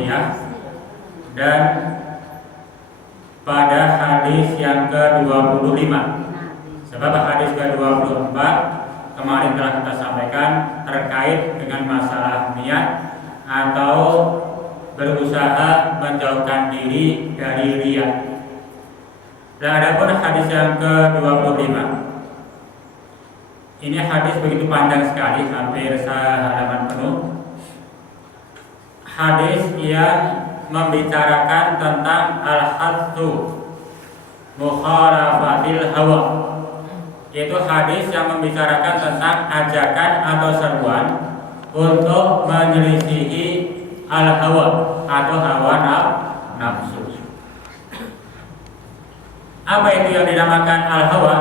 ru'yah. Dan pada hadis yang ke-25, sebab hadis ke-24 kemarin telah kita sampaikan terkait dengan masalah niat atau berusaha menjauhkan diri dari riya. Dan adapun hadis yang ke-25, ini hadis begitu panjang sekali, hampir sehalaman penuh. Hadis yang membicarakan tentang al-hadzu mukhalafatil hawa, yaitu hadis yang membicarakan tentang ajakan atau seruan untuk menyelisihi al-hawa atau hawa nafsu. Apa itu yang dinamakan al-hawa?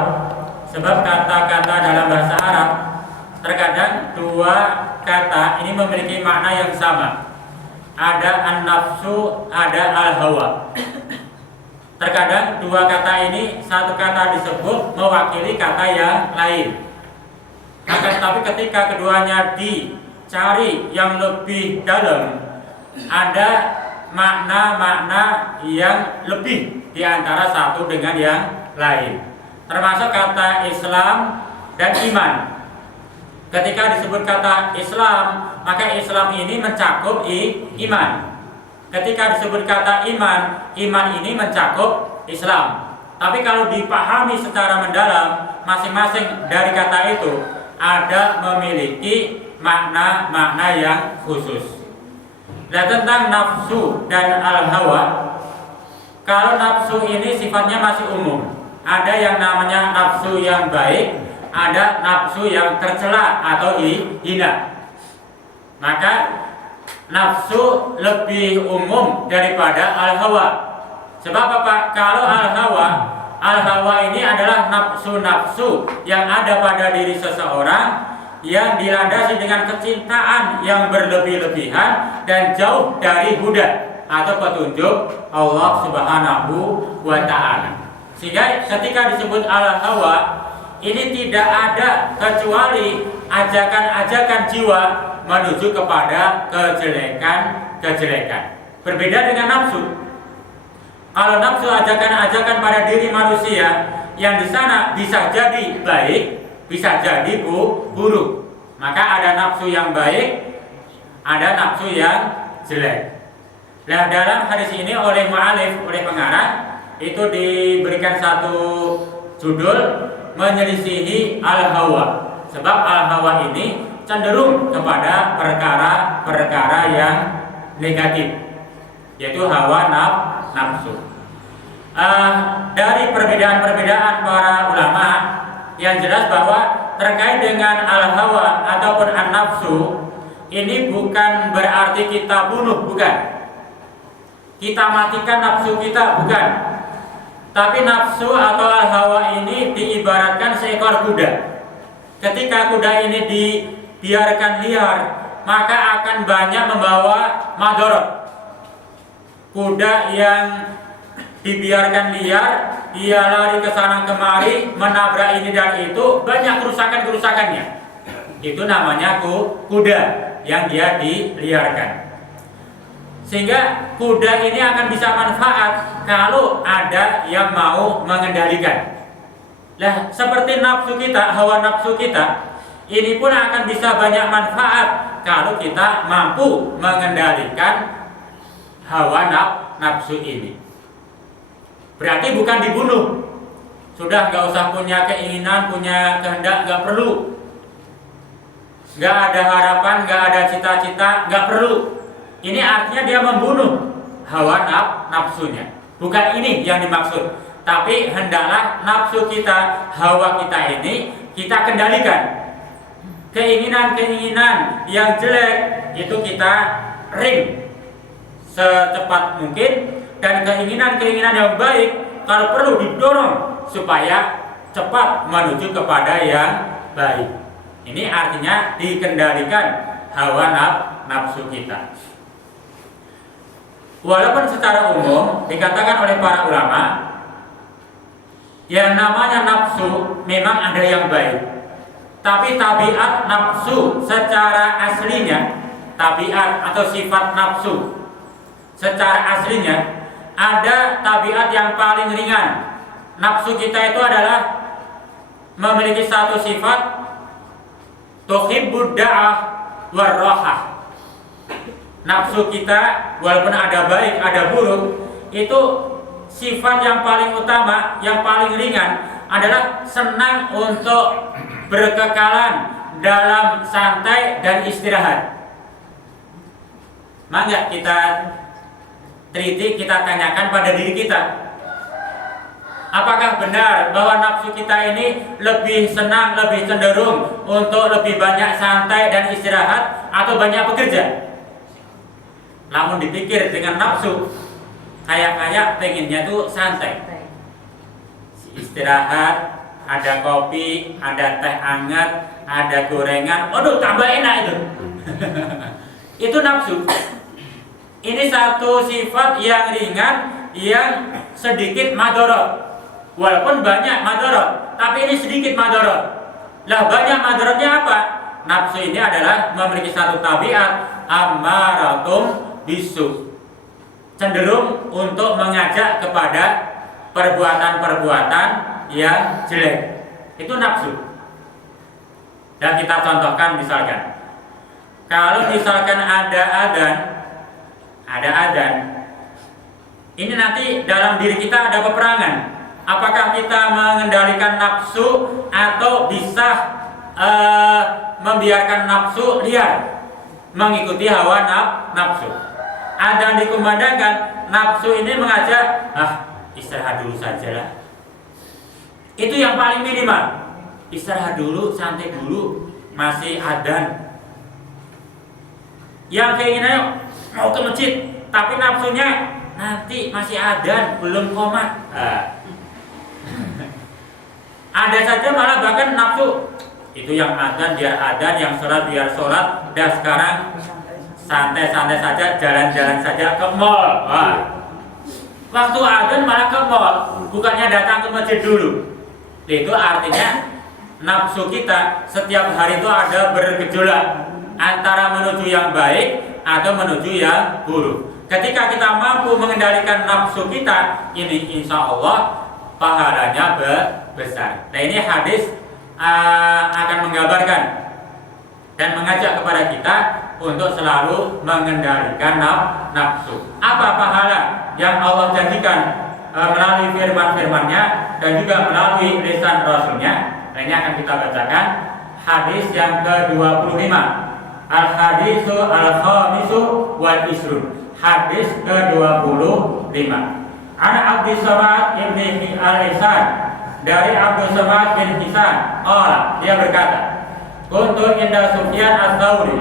Sebab kata-kata dalam bahasa Arab terkadang dua kata ini memiliki makna yang sama. Ada an-nafsu, ada al-hawa. Terkadang dua kata ini satu kata disebut mewakili kata yang lain. Akan tetapi ketika keduanya dicari yang lebih dalam, ada makna-makna yang lebih di antara satu dengan yang lain. Termasuk kata Islam dan iman. Ketika disebut kata Islam, maka Islam ini mencakup iman. Ketika disebut kata iman, iman ini mencakup Islam. Tapi kalau dipahami secara mendalam, masing-masing dari kata itu ada memiliki makna-makna yang khusus. Nah, tentang nafsu dan al-hawa, kalau nafsu ini sifatnya masih umum. Ada yang namanya nafsu yang baik, ada nafsu yang tercela atau hina. Maka nafsu lebih umum daripada al-hawa. Sebab apa? Kalau al-hawa ini adalah nafsu-nafsu yang ada pada diri seseorang yang dilandasi dengan kecintaan yang berlebih-lebihan dan jauh dari huda atau petunjuk Allah Subhanahu wa ta'ala. Sehingga ketika disebut al-hawa, ini tidak ada kecuali ajakan-ajakan jiwa menuju kepada kejelekan. Berbeda dengan nafsu. Kalau nafsu ajakan-ajakan pada diri manusia yang di sana bisa jadi baik, bisa jadi buruk. Maka ada nafsu yang baik, ada nafsu yang jelek. Nah, dalam hadis ini oleh mu'alif, oleh pengarang, itu diberikan satu judul menyelisihi al-hawa. Sebab al-hawa ini cenderung kepada perkara-perkara yang negatif, yaitu hawa nafsu. Dari perbedaan-perbedaan para ulama, yang jelas bahwa terkait dengan al-hawa ataupun an-nafsu, ini bukan berarti kita bunuh, bukan. Kita matikan nafsu kita, bukan. Tapi nafsu atau al-hawa ini diibaratkan seekor kuda. Ketika kuda ini dibiarkan liar, maka akan banyak membawa madorot. Kuda yang dibiarkan liar, dia lari ke sana kemari, menabrak ini dan itu, banyak kerusakan-kerusakannya. Itu namanya kuda yang dia diliarkan. Sehingga kuda ini akan bisa manfaat kalau ada yang mau mengendalikan. Nah, seperti nafsu kita, hawa nafsu kita, ini pun akan bisa banyak manfaat kalau kita mampu mengendalikan hawa nafsu ini. Berarti bukan dibunuh. Sudah nggak usah punya keinginan, punya kehendak, nggak perlu. Nggak ada harapan, nggak ada cita-cita, nggak perlu. Ini artinya dia membunuh hawa nafsunya. Bukan ini yang dimaksud. Tapi hendaklah nafsu kita, hawa kita ini kita kendalikan. Keinginan-keinginan yang jelek itu kita ring secepat mungkin, dan keinginan-keinginan yang baik kalau perlu didorong supaya cepat menuju kepada yang baik. Ini artinya dikendalikan hawa nafsu kita. Walaupun secara umum dikatakan oleh para ulama, yang namanya nafsu memang ada yang baik, tapi tabiat nafsu secara aslinya, tabiat atau sifat nafsu secara aslinya ada tabiat yang paling ringan. Nafsu kita itu adalah memiliki satu sifat tuhibbud da'ah warrohah. Nafsu kita walaupun ada baik ada buruk, itu sifat yang paling utama, yang paling ringan adalah senang untuk berkekalan dalam santai dan istirahat. Maka kita teliti, kita tanyakan pada diri kita, apakah benar bahwa nafsu kita ini lebih senang, lebih cenderung untuk lebih banyak santai dan istirahat atau banyak bekerja? Namun dipikir dengan nafsu, kayak pengennya tuh santai, istirahat, ada kopi, ada teh hangat, ada gorengan, aduh tambah enak itu. Itu nafsu. Ini satu sifat yang ringan, yang sedikit madorot. Walaupun banyak madorot, tapi ini sedikit madorot. Lah banyak madorotnya apa? Nafsu ini adalah memiliki satu tabiat ammaratum bisu, cenderung untuk mengajak kepada perbuatan-perbuatan yang jelek. Itu nafsu. Dan kita contohkan misalkan, kalau misalkan ada adzan, ini nanti dalam diri kita ada peperangan. Apakah kita mengendalikan nafsu atau bisa membiarkan nafsu liar, mengikuti hawa nafsu? Adzan dikumandangkan, nafsu ini mengajak, istirahat dulu sajalah. Itu yang paling minimal. Istirahat dulu, santai dulu, masih adzan. Yang keinginannya mau ke masjid, tapi nafsunya nanti masih adzan, belum qomat. Ada saja malah bahkan nafsu itu yang adzan biar adzan, yang sholat biar sholat, dan sekarang santai-santai saja, jalan-jalan saja ke mall. Waktu adzan malah ke mall, bukannya datang ke masjid dulu. Itu artinya nafsu kita setiap hari itu ada bergejolak antara menuju yang baik atau menuju yang buruk. Ketika kita mampu mengendalikan nafsu kita, ini insya Allah pahalanya besar. Nah ini hadis akan menggambarkan dan mengajak kepada kita untuk selalu mengendalikan nafsu. Apa pahala yang Allah janjikan melalui firman-firmannya dan juga melalui lisan Rasulnya? Nah, ini akan kita bacakan hadis yang ke-25. Al-hadisu al-khamisu wal isrun. Hadis ke-25. Ana Abdus Samad ibni al-Ihsan, dari Abdus Samad bin Hisan. Dia berkata, kuntu inda Sufyan ats-Tsauri.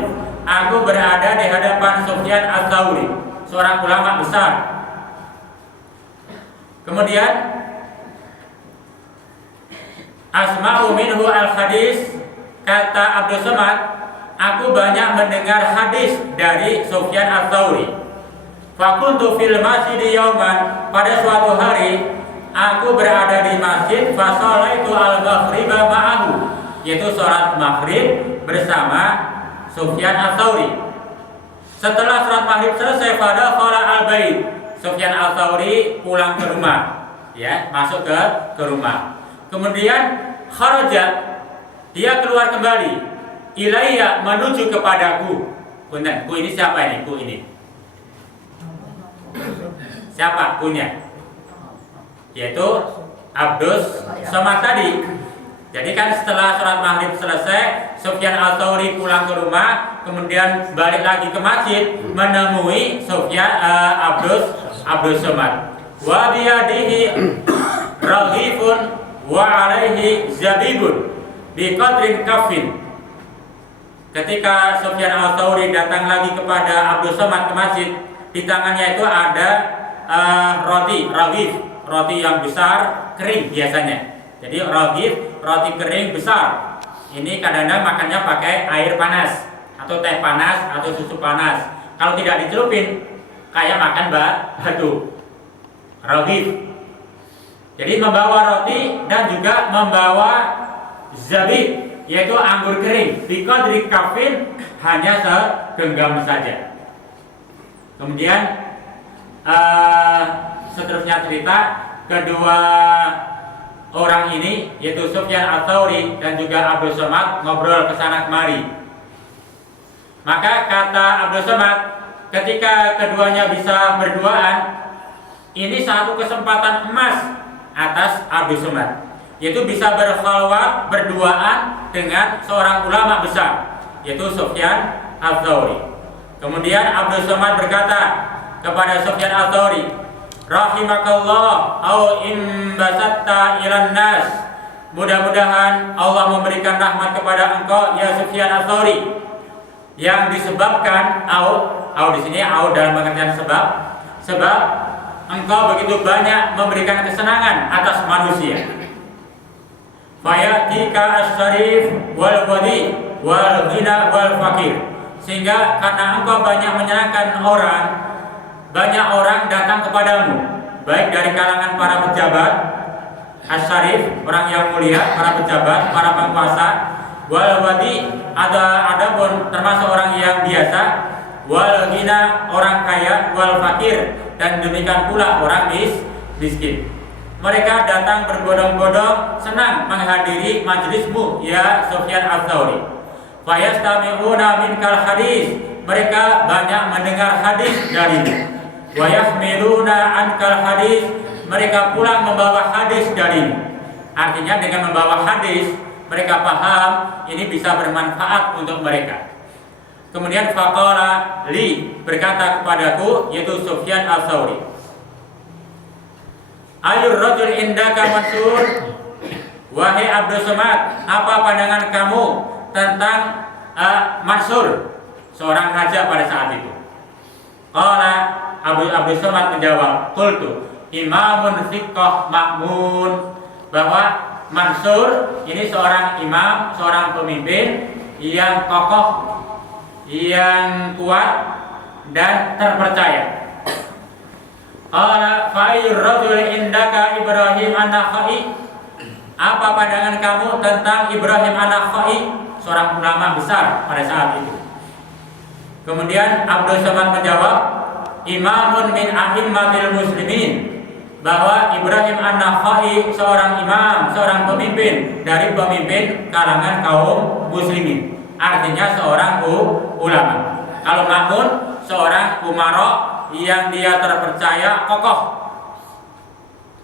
Aku berada di hadapan Sufyan ats-Tsauri, seorang ulama besar. Kemudian asma'u minhu al-hadis, kata Abdus Samad, aku banyak mendengar hadis dari Sufyan ats-Tsauri. Fakuntu fil masjid yauman, pada suatu hari aku berada di masjid, fasolaitu al-maghriba ma'ahu, yaitu sholat maghrib bersama Sufyan ats-Tsauri. Setelah sholat maghrib selesai, pada khola al-bait, Sufyan ats-Tsauri pulang ke rumah, ya, masuk ke rumah. Kemudian kharaja, dia keluar kembali, ilayya, menuju kepadaku. Punten, ku ini siapa ini? Ku ini siapa punya? Yaitu Abdus Samad tadi. Jadi kan setelah sholat maghrib selesai, Sufyan ats-Tsauri pulang ke rumah, kemudian balik lagi ke masjid, menemui Sufyan Abdus Samad. Wa biyadihi raghifun wa alaihi zabibun bi qadrin kaffin. Ketika Sufyan ats-Tsauri datang lagi kepada Abdus Samad ke masjid, di tangannya itu ada roti yang besar kering biasanya. Jadi roti kering besar. Ini kadang-kadang makannya pakai air panas atau teh panas atau susu panas. Kalau tidak dicelupin, kayak makan batu. Raghif. Jadi membawa roti dan juga membawa zabib, yaitu anggur kering. Biqadri kafin, hanya segenggam saja. Kemudian seterusnya cerita kedua orang ini yaitu Sufyan Ats-Tsauri dan juga Abdul Somad ngobrol kesana kemari. Maka kata Abdul Somad, ketika keduanya bisa berduaan, ini satu kesempatan emas atas Abdul Somad, yaitu bisa berkhalwat berduaan dengan seorang ulama besar yaitu Sufyan Ats-Tsauri. Kemudian Abdul Somad berkata kepada Sufyan Ats-Tsauri, rahimakallah au imbasatta ilan nas. Mudah-mudahan Allah memberikan rahmat kepada engkau ya Sufyan Ats-Tsauri, yang disebabkan au di sini au dalam pengertian sebab engkau begitu banyak memberikan kesenangan atas manusia. Fayatika asy-syarif wal wadi wal ghina wal fakir, sehingga karena engkau banyak menyenangkan orang, banyak orang datang kepadamu, baik dari kalangan para pejabat, asy-syarif, orang yang mulia, para pejabat, para penguasa, wal wadi, adapun termasuk orang yang biasa, wal ghina, orang kaya, wal fakir, dan demikian pula orang miskin. Mereka datang berbondong-bondong senang menghadiri majelismu ya Sufyan Ats-Tsauri. Fayastami'una minkal hadis, mereka banyak mendengar hadis darimu. Wa yahmiluna ankal hadis, mereka pulang membawa hadis darimu. Artinya dengan membawa hadis mereka paham ini bisa bermanfaat untuk mereka. Kemudian faqala li, berkata kepadaku yaitu Sufyan Ats-Tsauri, ayur rajul indaka mansur, wahai Abdul Somad, apa pandangan kamu tentang Mansur, seorang raja pada saat itu? Qala Abdul Somad menjawab, qultu imamun thiqah ma'mun, bahwa Mansur ini seorang imam, seorang pemimpin yang kokoh, yang kuat dan terpercaya. Qala fa'ir rajul indaka Ibrahim an-Nakhai, apa pandangan kamu tentang Ibrahim an-Nakhai, seorang ulama besar pada saat itu? Kemudian Abdul Somad menjawab, imamun min a'immatil muslimin, bahwa Ibrahim an-Nakhai seorang imam, seorang pemimpin dari pemimpin kalangan kaum muslimin, artinya seorang ulama. Kalau Ma'mun seorang umara yang dia terpercaya, kokoh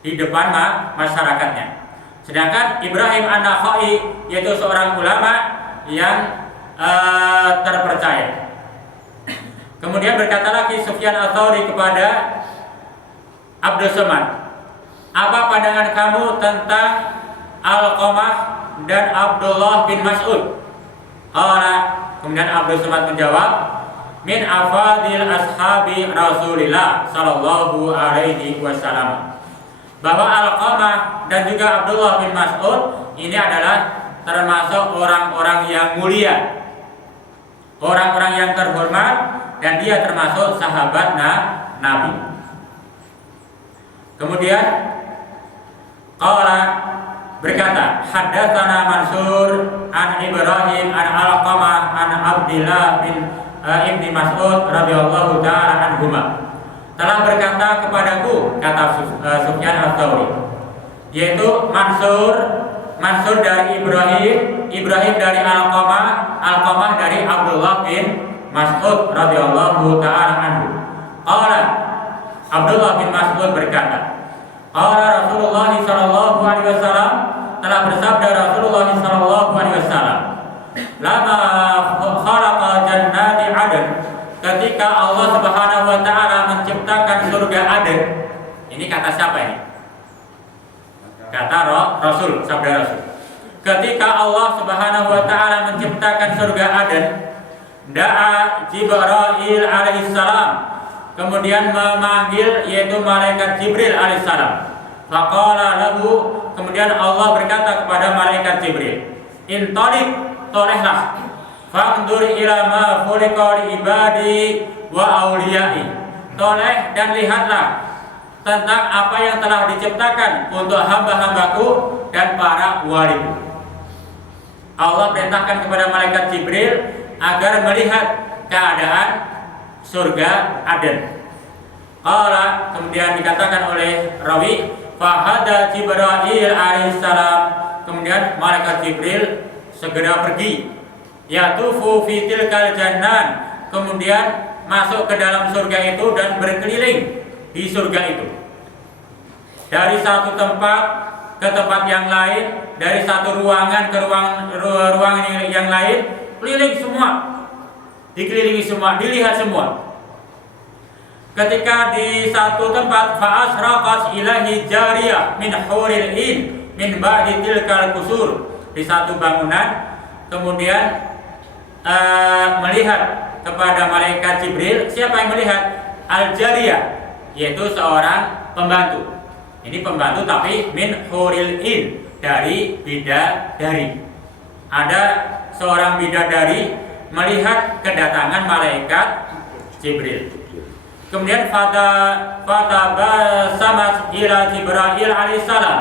di depan masyarakatnya. Sedangkan Ibrahim an-Nakhai yaitu seorang ulama yang terpercaya. Kemudian berkata lagi Sufyan Ats-Tsauri kepada Abdul Somad, apa pandangan kamu tentang Alqamah dan Abdullah bin Mas'ud? Kemudian Abdul Somad menjawab, min afadil ashabi Rasulillah sallallahu alaihi wasallam, bahwa Alqamah dan juga Abdullah bin Mas'ud ini adalah termasuk orang-orang yang mulia, orang-orang yang terhormat, dan dia termasuk sahabat Nabi. Kemudian qala berkata, haddatsana Mansur an Ibrahim an Alqamah an Abdullah bin Ibni Mas'ud radhiyallahu ta'ala anhuma, telah berkata kepadaku, kata Sufyan Ats-Tsauri, yaitu Mansur dari Ibrahim dari Alqamah dari Abdullah bin Mas'ud radhiyallahu ta'ala anhu. Qala Abdullah bin Mas'ud berkata, qala Rasulullah sallallahu alaihi wasallam, telah bersabda Rasulullah sallallahu alaihi wasallam, lama khalaqa jannati Aden, ketika Allah Subhanahu wa taala menciptakan surga Aden. Ini kata siapa ini? Kata Rasul, sabda Rasul. Ketika Allah Subhanahu wa taala menciptakan surga Aden, da'a Jibril alaihissalam, kemudian memanggil yaitu malaikat Jibril alaihissalam. Faqala lahu, kemudian Allah berkata kepada malaikat Jibril, intalik, tolehlah, fangdur ila ma khuliqa li ibadi wa auliyai, toleh dan lihatlah tentang apa yang telah diciptakan untuk hamba-hambaku dan para waliku. Allah perintahkan kepada malaikat Jibril agar melihat keadaan surga Aden. Qala, kemudian dikatakan oleh rawi, fahada Jibril alaihissalam, kemudian malaikat Jibril segera pergi, yatufu fi tilkal jannan, kemudian masuk ke dalam surga itu dan berkeliling di surga itu. Dari satu tempat ke tempat yang lain, dari satu ruangan ke ruangan yang lain, keliling semua, dikelilingi semua, dilihat semua. Ketika di satu tempat, fa'asraqat ilahi jariyah min huril in min ba'di tilkal kusur, di satu bangunan, kemudian melihat kepada malaikat Jibril. Siapa yang melihat? Al-jariyah, yaitu seorang pembantu. Ini pembantu tapi min huril in, dari bidadari. Ada seorang bidadari melihat kedatangan malaikat Jibril. Kemudian fatabasamat ila Jibril alaihissalam.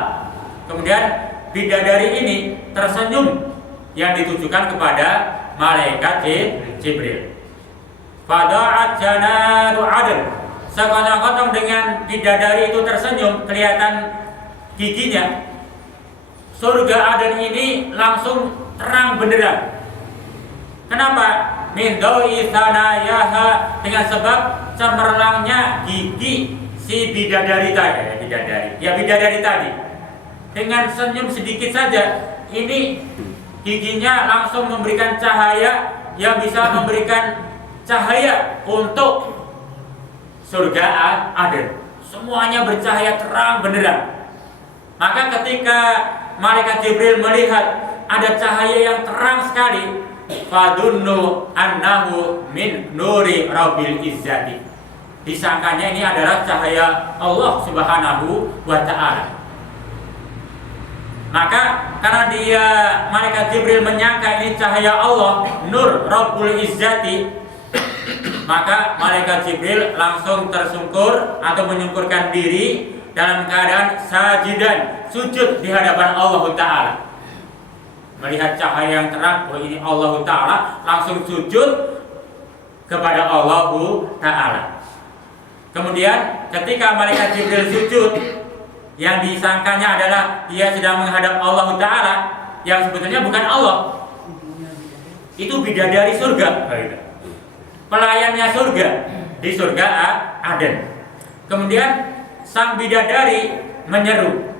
Kemudian bidadari ini tersenyum yang ditujukan kepada malaikat Jibril. Fada'at janatu adl. Sekotong-kotong dengan bidadari itu tersenyum, kelihatan giginya. Surga Aden ini langsung terang benderang. Kenapa? Min dawi sanayaha, dengan sebab cemerlangnya gigi si bidadari tadi. Bidadari tadi. Dengan senyum sedikit saja, ini giginya langsung memberikan cahaya yang bisa memberikan cahaya untuk surga Aden. Semuanya bercahaya terang benderang. Maka ketika malaikat Jibril melihat ada cahaya yang terang sekali, fadunnu annahu min nuri rabbil izzati, disangkanya ini adalah cahaya Allah Subhanahu wa ta'ala. Maka karena dia malaikat Jibril menyangka ini cahaya Allah, nur rabbul izzati, maka malaikat Jibril langsung tersungkur atau menyungkurkan diri dalam keadaan sajidan, sujud di hadapan Allah Ta'ala. Melihat cahaya yang terang, oh ini Allah Ta'ala, langsung sujud kepada Allah Ta'ala. Kemudian ketika malaikat Jibril sujud, yang disangkanya adalah dia sedang menghadap Allah Ta'ala, yang sebetulnya bukan Allah. Itu bidadari surga, pelayannya surga di surga Aden. Kemudian sang bidadari menyeru,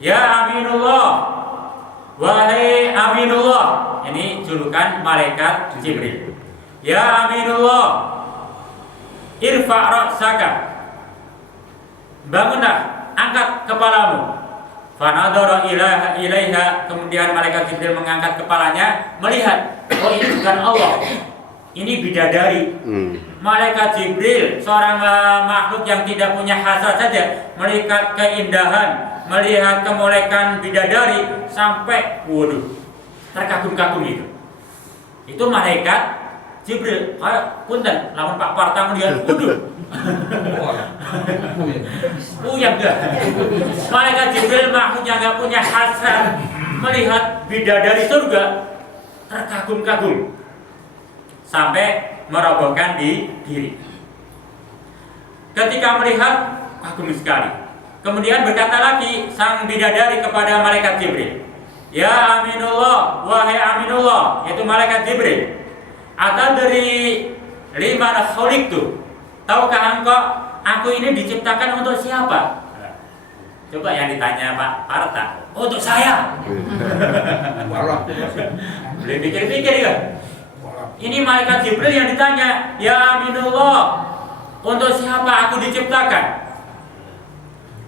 ya Aminullah, wahai Aminullah. Ini julukan malaikat Jibril. Ya Aminullah, irfa' ra'saka, bangunlah, angkat kepalamu. Fanadhara ilaiha, kemudian malaikat Jibril mengangkat kepalanya, melihat, oh ini bukan Allah, ini bidadari. Malaikat Jibril, seorang makhluk yang tidak punya hasrat saja, melihat keindahan, melihat kemolekan bidadari, sampai waduh, terkagum-kagum itu. Itu malaikat Jibril. Punten, lamun Pak Partang dia, waduh. Puyang dah. Malaikat Jibril makhluk yang enggak punya hasrat, melihat bidadari surga, terkagum-kagum sampai merobohkan diri. Ketika melihat, kagum sekali. Kemudian berkata lagi sang bidadari kepada malaikat Jibril, ya Aminullah, wahai Aminullah, yaitu malaikat Jibril, atadri liman khuliqtu, tahukah engkau aku ini diciptakan untuk siapa? Coba yang ditanya Pak Parta, untuk saya. Boleh pikir-pikir ya. Ini malaikat Jibril yang ditanya, ya Aminullah, untuk siapa aku diciptakan?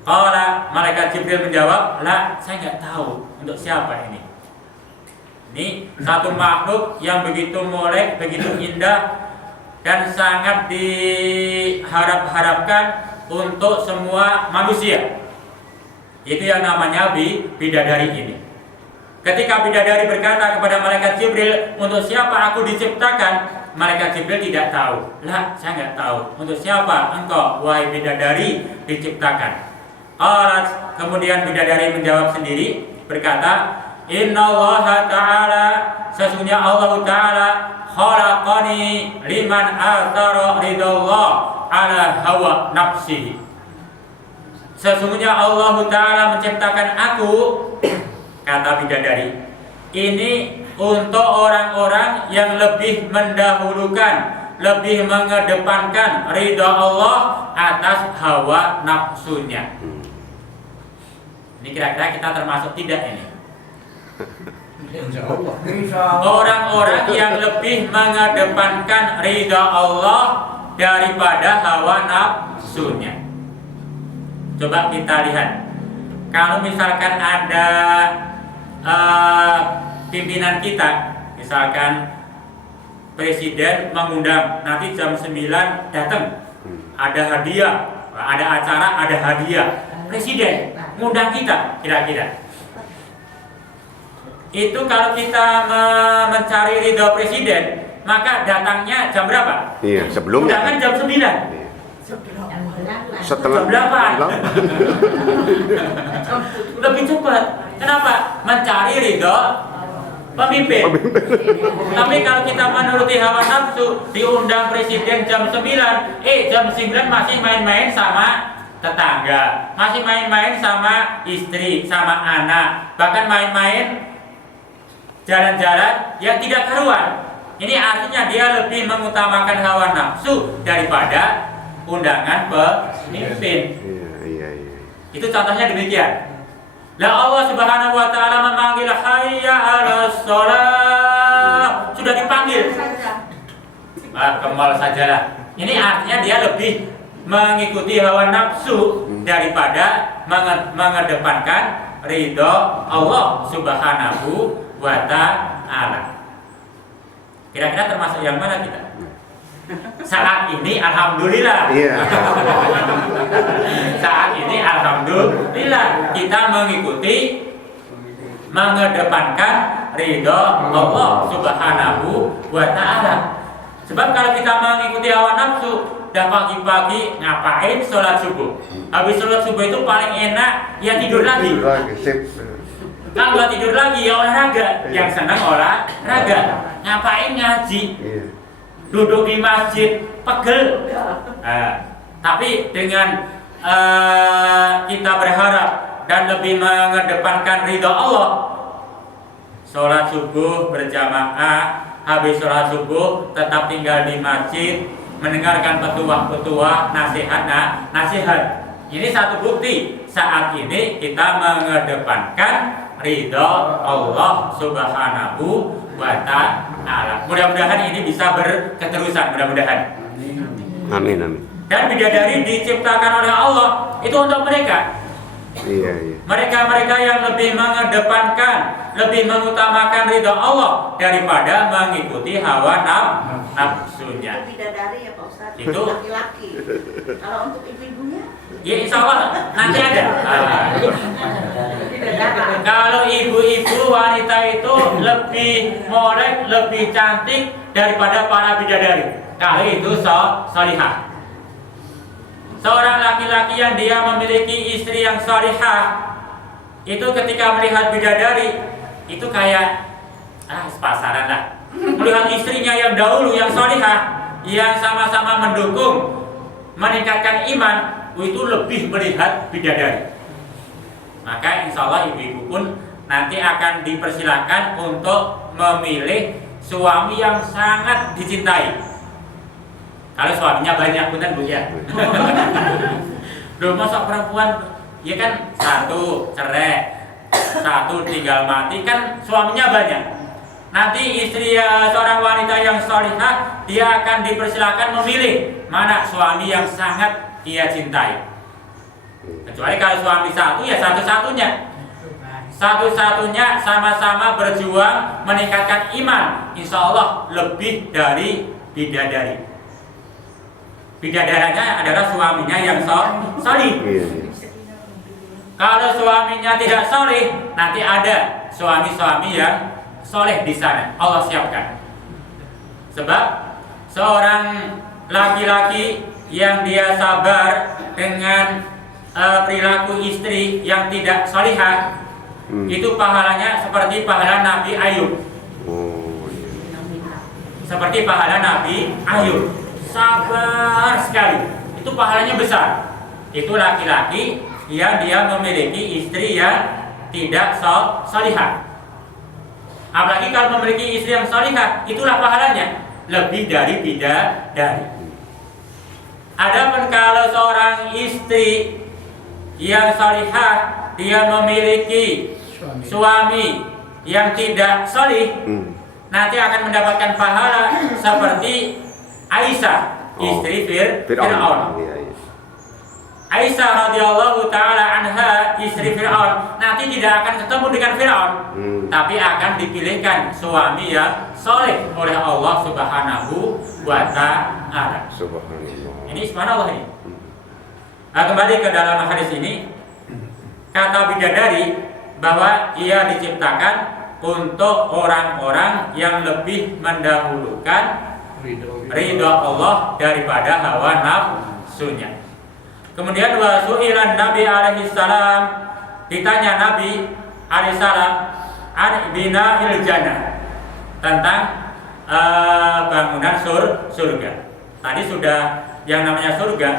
Qala, malaikat Jibril menjawab, la, saya nggak tahu untuk siapa ini. Ini satu makhluk yang begitu molek, begitu indah, dan sangat diharap-harapkan untuk semua manusia. Itu yang namanya bidadari ini. Ketika bidadari berkata kepada malaikat Jibril, untuk siapa aku diciptakan? Malaikat Jibril tidak tahu. Lah, saya nggak tahu. Untuk siapa engkau, wahai bidadari, diciptakan? Qalat, kemudian bidadari menjawab sendiri, berkata, Innallaha ta'ala, sesungguhnya Allah Ta'ala, khalaqa khalaqani liman athara ridallah ala hawa nafsihi. Sesungguhnya Allah Ta'ala menciptakan aku, kata bidadari, ini untuk orang-orang yang lebih mendahulukan, lebih mengedepankan ridha Allah atas hawa nafsunya. Ini kira-kira kita termasuk tidak ini? Orang-orang yang lebih mengedepankan ridha Allah daripada hawa nafsunya. Coba kita lihat, kalau misalkan ada pimpinan kita, misalkan presiden mengundang nanti jam 9 datang, ada hadiah, ada acara, ada hadiah. Presiden ngundang kita, kira-kira itu kalau kita mencari ridho presiden, maka datangnya jam berapa? Iya, sebelumnya. Undangan jam 9. Iya. Setelah jam 8. Lebih cepat. Kenapa? Mencari ridho pemimpin. Tapi kalau kita menuruti hawa nafsu, diundang presiden jam 9, jam 9 masih main-main sama tetangga, masih main-main sama istri, sama anak, bahkan main-main jalan-jalan yang tidak karuan. Ini artinya dia lebih mengutamakan hawa nafsu daripada undangan pemimpin. Iya. Itu contohnya demikian. Lah Allah Subhanahu wa taala memanggil hayya 'alas shalah, sudah dipanggil. Kemal sajalah. Ini artinya dia lebih mengikuti hawa nafsu daripada mengedepankan ridho Allah Subhanahu wa ta'ala. Kira-kira termasuk yang mana kita? Saat ini alhamdulillah. Iya. Saat ini alhamdulillah kita mengikuti, mengedepankan ridho Allah Subhanahu wa ta'ala. Sebab kalau kita mengikuti hawa nafsu, dan pagi-pagi ngapain sholat subuh? Habis sholat subuh itu paling enak ya tidur lagi. Kan nggak tidur lagi ya olahraga. Yang senang olahraga. Ngapain ngaji? Duduk di masjid pegel. Tapi dengan kita berharap dan lebih mengedepankan ridha Allah, sholat subuh berjamaah, habis sholat subuh tetap tinggal di masjid, mendengarkan petuah-petuah, nasihat. Ini satu bukti saat ini kita mengedepankan ridha Allah Subhanahu wa ta'ala. Mudah-mudahan ini bisa berketerusan, mudah-mudahan. Amin. Dan bidadari diciptakan oleh Allah itu untuk mereka. Iya. Mereka yang lebih mengedepankan, lebih mengutamakan ridha Allah daripada mengikuti hawa nafsunya. Bidadari ya Pak Ustadz. Itu laki-laki. Kalau untuk ibu-ibunya? Ya insya Allah nanti ada. Kalau ibu-ibu wanita itu lebih molek, lebih cantik daripada para bidadari. Kalau itu salihah. Seorang laki-laki yang dia memiliki istri yang salihah, itu ketika melihat bidadari itu kayak sepasaran lah. Melihat istrinya yang dahulu yang salihah, yang sama-sama mendukung, meningkatkan iman, itu lebih melihat bidadari. Maka insya Allah ibu-ibu pun nanti akan dipersilakan untuk memilih suami yang sangat dicintai. Kalau suaminya banyak pun Bu ya. Loh masa perempuan ya kan satu cerai, satu tinggal mati, kan suaminya banyak. Nanti istri seorang wanita yang salihah, dia akan dipersilakan memilih mana suami yang sangat ia cintai. Kecuali kalau suami satu ya satu-satunya. Satu-satunya sama-sama berjuang meningkatkan iman, insya Allah lebih dari bidadari. Bidadaranya adalah suaminya yang solih. Kalau suaminya tidak solih, nanti ada suami-suami yang soleh di sana. Allah siapkan. Sebab seorang laki-laki yang dia sabar dengan perilaku istri yang tidak solihah, itu pahalanya seperti pahala Nabi Ayub. Seperti pahala Nabi Ayub, sabar sekali, itu pahalanya besar. Itu laki-laki yang dia memiliki istri yang tidak salihah. Apalagi kalau memiliki istri yang salihah, itulah pahalanya lebih dari bidadari. Adapun kalau seorang istri yang salihah, dia memiliki suami yang tidak salih, nanti akan mendapatkan pahala seperti Aisyah, istri Fir'aun. Aisyah radhiyallahu taala anha, istri Fir'aun, nanti tidak akan ketemu dengan Fir'aun, tapi akan dipilihkan suami yang soleh oleh Allah Subhanahu wa ta'ala. Ini subhanallah ini. Nah, kembali ke dalam hadis ini, kata bidadari bahwa ia diciptakan untuk orang-orang yang lebih mendahulukan ridho Allah daripada hawa nafsunya. Kemudian wasu'ilan Nabi alaihi salam, ditanya Nabi alaihi salam an bina'il jannah, tentang bangunan surga. Tadi sudah yang namanya surga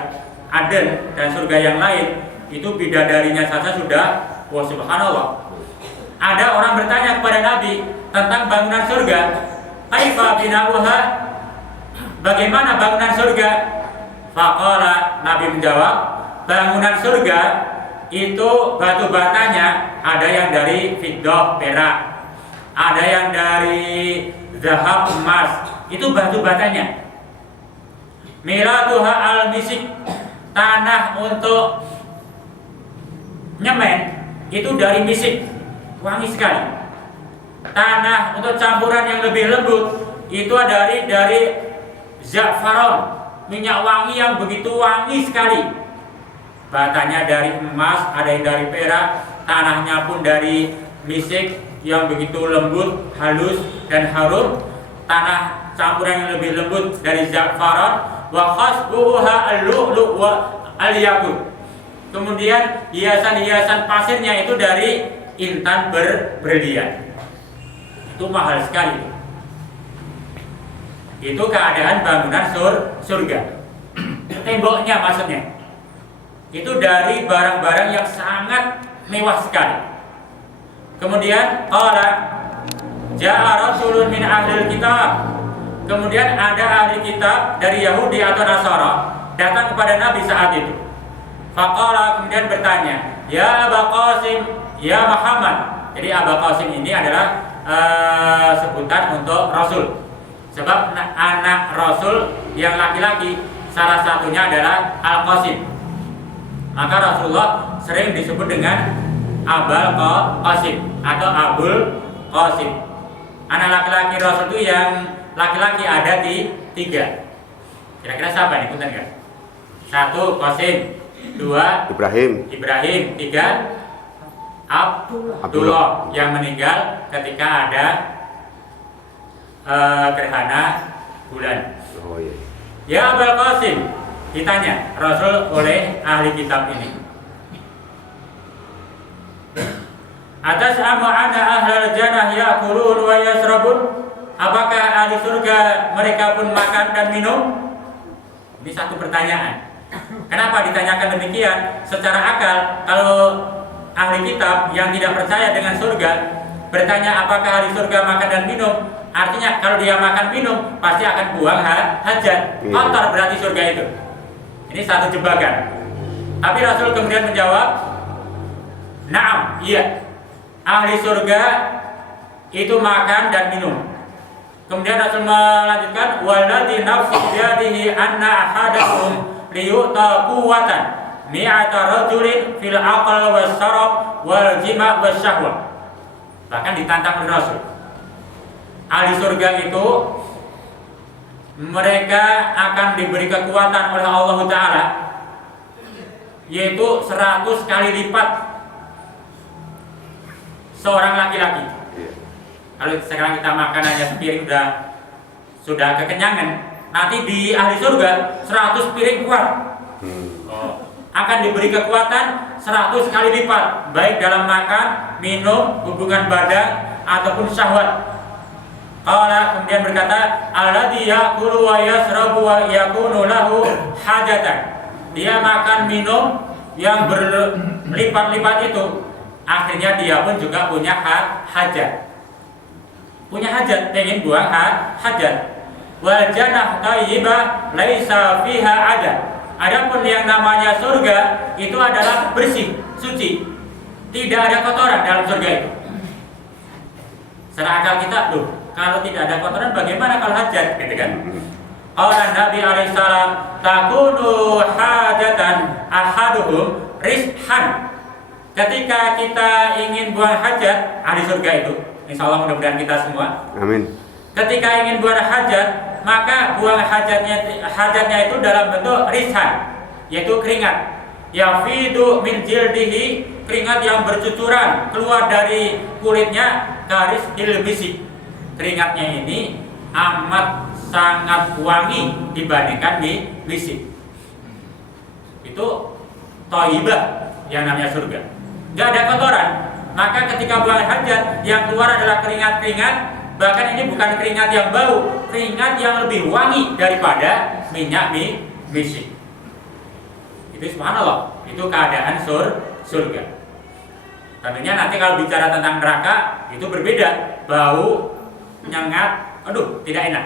Aden dan surga yang lain, itu bidadarinya saja sudah subhanallah. Ada orang bertanya kepada Nabi tentang bangunan surga, kaifa bina'uha, bagaimana bangunan surga? Faqala, Nabi menjawab, bangunan surga itu batu batanya ada yang dari fiddah perak, ada yang dari zahab emas, itu batu batanya. Miratuha al-misik, tanah untuk nyemen itu dari misik, wangi sekali. Tanah untuk campuran yang lebih lembut itu dari za'faron, minyak wangi yang begitu wangi sekali. Batanya dari emas, ada yang dari perak, tanahnya pun dari misik yang begitu lembut, halus dan harum. Tanah campuran yang lebih lembut dari za'faron, wa khasbuha al-lu'lu' wa al-yaqut. Kemudian hiasan-hiasan pasirnya itu dari intan berlian. Itu mahal sekali. Itu keadaan bangunan surga. Temboknya maksudnya itu dari barang-barang yang sangat mewah sekali. Kemudian qala ja'a rasulun min ahlil kitab, kemudian ada ahli kitab dari Yahudi atau Nasara datang kepada Nabi saat itu. Faqala, kemudian bertanya, ya Aba Qasim, ya Muhammad. Jadi Aba Qasim ini adalah sebutan untuk Rasul. Sebab anak Rasul yang laki-laki salah satunya adalah Al-Qasim. Maka Rasulullah sering disebut dengan Abul Qasim atau Abul Qasim. Anak laki-laki Rasul itu yang laki-laki ada di 3. Kira-kira siapa nih? Punten kan? 1 Qasim, 2 Ibrahim, 3 Abdullah yang meninggal ketika ada gerhana bulan. oh iya, Ya Abul Qasim, ditanya Rasul oleh ahli kitab ini, atas anna ahlal jannah ya'kulun wa yashrabun, apakah ahli surga mereka pun makan dan minum? Ini satu pertanyaan. Kenapa ditanyakan demikian? Secara akal, kalau ahli kitab yang tidak percaya dengan surga bertanya apakah ahli surga makan dan minum, artinya kalau dia makan minum pasti akan buang hajat, kotor berarti surga itu. Ini satu jebakan. Tapi Rasul kemudian menjawab, "Na'am, iya. Ahli surga itu makan dan minum." Kemudian Rasul melanjutkan, "Walladzi nafsi biyadihi anna ahadakum liyu'ta quwwatan mi'ata rajulin fil aql was sarab wal jima' was syahwah." Bahkan ditantang oleh Rasul. Ahli surga itu mereka akan diberi kekuatan oleh Allah Ta'ala, yaitu 100 kali lipat seorang laki-laki. Kalau sekarang kita makan hanya sepiring sudah kekenyangan, nanti di ahli surga 100 piring kuat. Akan diberi kekuatan 100 kali lipat, baik dalam makan, minum, hubungan badan ataupun syahwat. Qala, kemudian berkata, alladzi ya'kulu wa yashrabu wa yakunu lahu hajatan. Dia makan minum yang berlipat-lipat itu, akhirnya dia pun juga punya hajat. Punya hajat, ingin buang hajat. Wal jannah thayyibah laisa fiha ada. Adapun yang namanya surga itu adalah bersih, suci. Tidak ada kotoran dalam surga itu. Secara akal kita, loh, kalau tidak ada kotoran bagaimana kalau hajat, gitu kan? Orang Nabi alaihissalam takunu hajatan ahaduhum rishan. Ketika kita ingin buang hajat, ahli surga itu, insya Allah mudah-mudahan kita semua. Amin. Ketika ingin buang hajat, maka buang hajatnya itu dalam bentuk rishan, yaitu keringat. Yafidu min jildihi, keringat yang bercucuran keluar dari kulitnya, karis ilmisik. Keringatnya ini amat sangat wangi dibandingkan di misik. Itu thayyibah yang namanya surga. Gak ada kotoran. Maka ketika buang hajat yang keluar adalah keringat-keringat. Bahkan ini bukan keringat yang bau, keringat yang lebih wangi daripada minyak misik. Itu subhanallah. Itu keadaan surga. Tentunya nanti kalau bicara tentang neraka itu berbeda, bau, nyengat, aduh, tidak enak.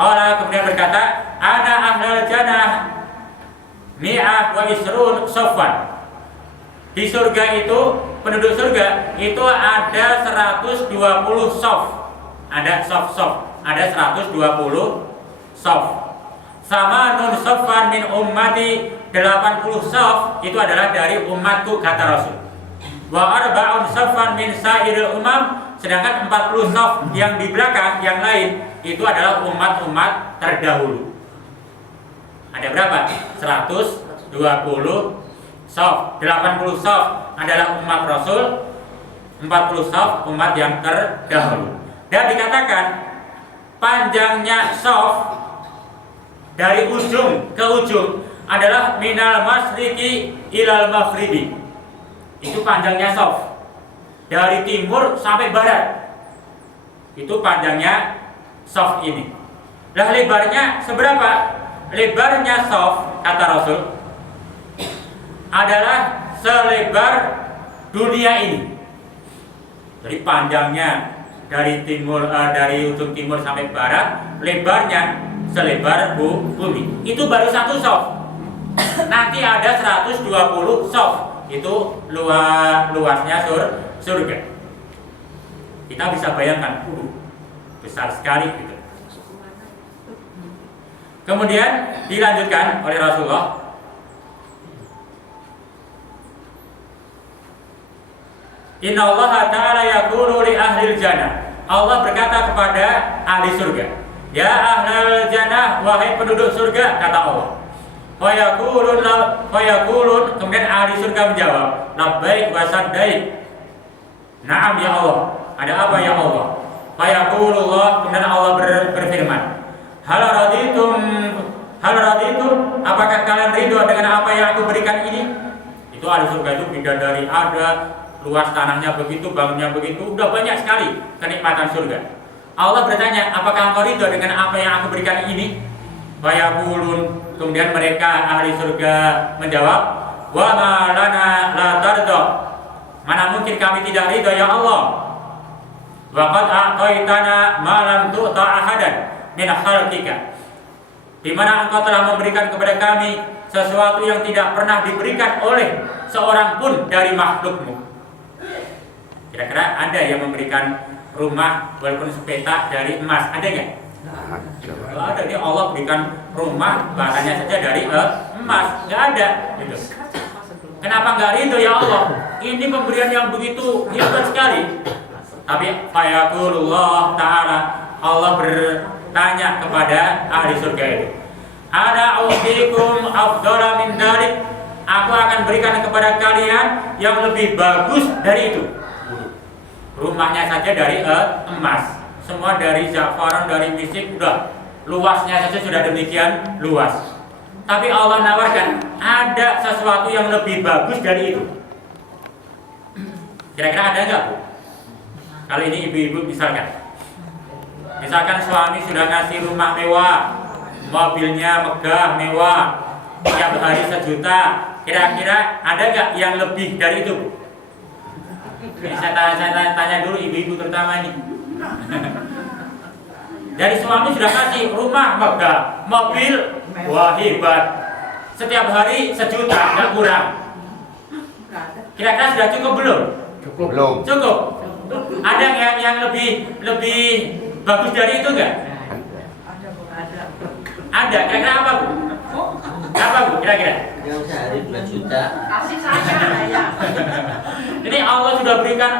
Allah kemudian berkata, ana ahlal jannah mi'ah wa isrun sofwan. Di surga itu, penduduk surga itu ada 120 sof. Ada sof, ada 120 sof. Sama nun sofwan min ummati, 80 sof itu adalah dari umatku, kata Rasul. Wa arba'un sofwan min sa'iril umam, sedangkan 40 sof yang di belakang, yang lain itu adalah umat-umat terdahulu. Ada berapa? 120 sof. 80 sof adalah umat Rasul, 40 sof umat yang terdahulu. Dan dikatakan panjangnya sof dari ujung ke ujung adalah minal masriqi ilal maghribi. Itu panjangnya sof. Dari timur sampai barat. Itu panjangnya sof ini. Lah lebarnya seberapa? Lebarnya sof, kata Rasul, adalah selebar dunia ini. Jadi panjangnya dari timur, dari ujung timur sampai barat, lebarnya selebar bumi. Itu baru satu sof. Nanti ada 120 sof. Itu luasnya surga. Kita bisa bayangkan, besar sekali gitu. Kemudian dilanjutkan oleh Rasulullah, Inna Allah Ta'ala yaqulu li ahlil jannah. Allah berkata kepada ahli surga, ya ahlal jannah, wahai penduduk surga, kata Allah. Fayaqulun, kemudian ahli surga menjawab, labbaik wa saddaik. Naam ya Allah. Ada apa ya Allah? Fayaqulullah, kemudian Allah berfirman, hal raditum, apakah kalian ridho dengan apa yang aku berikan ini? Itu ahli surga itu bidadari ada, luas tanahnya begitu, bangunnya begitu, udah banyak sekali kenikmatan surga. Allah bertanya, apakah engkau ridho dengan apa yang aku berikan ini? Fayaqulun, kemudian mereka ahli surga menjawab, wa ma lana la tardha, mana mungkin kami tidak ridho ya Allah. Wa qad a'taitana ma lam tu'ta ahadan min khalqika, di mana engkau telah memberikan kepada kami sesuatu yang tidak pernah diberikan oleh seorang pun dari makhlukmu. Kira-kira ada yang memberikan rumah walaupun sepetak dari emas? Ada nggak? Nggak ada. Ini Allah berikan rumah bahannya saja dari emas. Nggak ada. Gitu. Kenapa nggak ridho ya Allah? Ini pemberian yang begitu hebat sekali. Tapi fayaqulullah Ta'ala, Allah bertanya kepada ahli surga itu, ana u'tikum afdhala min dzalik, aku akan berikan kepada kalian yang lebih bagus dari itu. Rumahnya saja dari emas, semua dari zafaran, dari misik, udah luasnya saja sudah demikian luas. Tapi Allah nawarkan ada sesuatu yang lebih bagus dari itu. Kira-kira ada nggak, Bu? Kalau ini ibu-ibu misalkan, Misalkan suami sudah ngasih rumah mewah, mobilnya megah, mewah, tiap hari 1 juta, kira-kira ada nggak yang lebih dari itu? Ini saya tanya dulu ibu-ibu terutama ini. Dari suami sudah kasih rumah megah, mobil, wah hebat, setiap hari 1 juta, nggak kurang. Kira-kira sudah cukup belum? Belum. Cukup. Ada nggak yang lebih bagus dari itu nggak? Ada. Kira-kira apa bu? Apa bu? Kira-kira? Yang sehari 2 juta. Kasih saya. Jadi Allah sudah berikan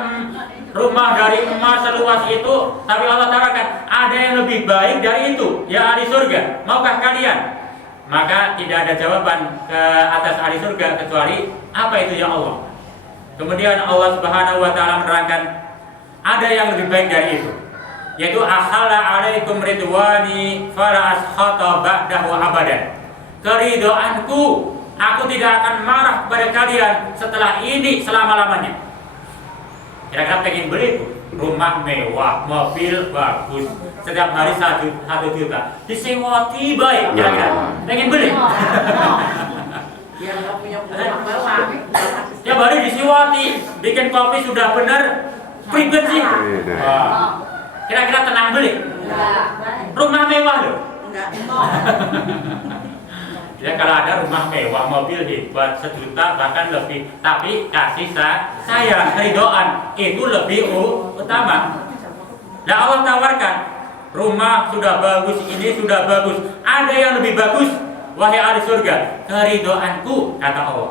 rumah dari emas seluas itu, tapi Allah katakan ada yang lebih baik dari itu, ya ahli surga. Maukah kalian? Maka tidak ada jawaban ke atas ahli surga kecuali apa itu ya Allah. Kemudian Allah Subhanahu wa taala menerangkan ada yang lebih baik dari itu, yaitu ahalla alaikum ridwani fala ashata ba'dahu abadan. Keridhoanku, aku tidak akan marah kepada kalian setelah ini selama-lamanya. Kira-kira pengen beli rumah mewah, mobil bagus, setiap hari 1 juta, disewa tiba ya, kira-kira pengen beli? Yang nggak punya rumah mewah. Ya baru disewati, bikin kopi sudah benar, pribadi sih. Wah. Kira-kira tenang beli? Rumah mewah loh. Enggak. Ya kalau ada rumah mewah, mobil hebat, 1 juta bahkan lebih, tapi kasih sayang, ridhoan itu lebih utama. Nah Allah tawarkan, rumah sudah bagus, ini sudah bagus, ada yang lebih bagus, wahai ahli surga, keridhoanku, kata Allah.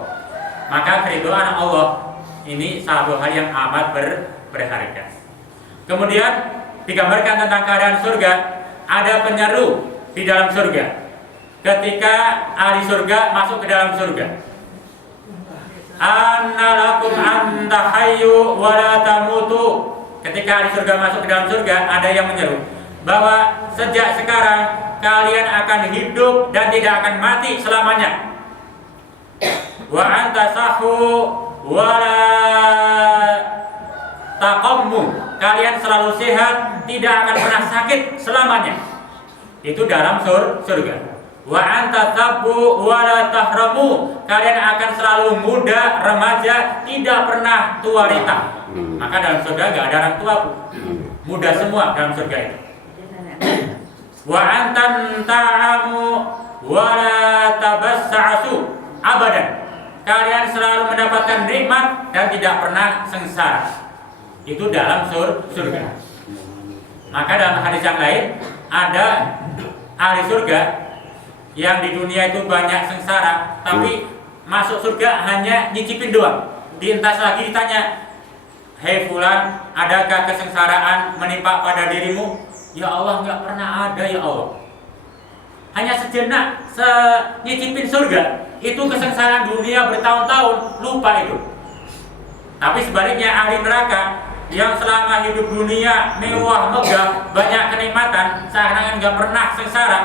Maka keridhaan Allah ini satu hal yang amat berharga. Kemudian digambarkan tentang keadaan surga, ada penyeru di dalam surga. Ketika ahli surga masuk ke dalam surga, anna lakum an tahayyu wa la tamutu. Ketika ahli surga masuk ke dalam surga, ada yang menyeru bahwa sejak sekarang kalian akan hidup dan tidak akan mati selamanya. Wa antasahu wa la taqammu. Kalian selalu sehat, tidak akan pernah sakit selamanya. Itu dalam surga. Wa anta tabu wa la tahramu. Kalian akan selalu muda, remaja, tidak pernah tua renta. Maka dalam surga enggak ada orang tua, Bu. Muda semua dalam surga itu. Wa antan ta'amu wa la tabassa'su abadan. Kalian selalu mendapatkan nikmat dan tidak pernah sengsara. Itu dalam surga. Maka dalam hadis yang lain ada ahli surga yang di dunia itu banyak sengsara, tapi masuk surga hanya nyicipin doang. Dientas lagi ditanya, hei fulan, adakah kesengsaraan menimpa pada dirimu? Ya Allah, nggak pernah ada ya Allah. Hanya sejenak nyicipin surga, itu kesengsaraan dunia bertahun-tahun, lupa itu. Tapi sebaliknya ahli neraka yang selama hidup dunia mewah, megah, banyak kenikmatan, seakan-akan nggak pernah sengsara.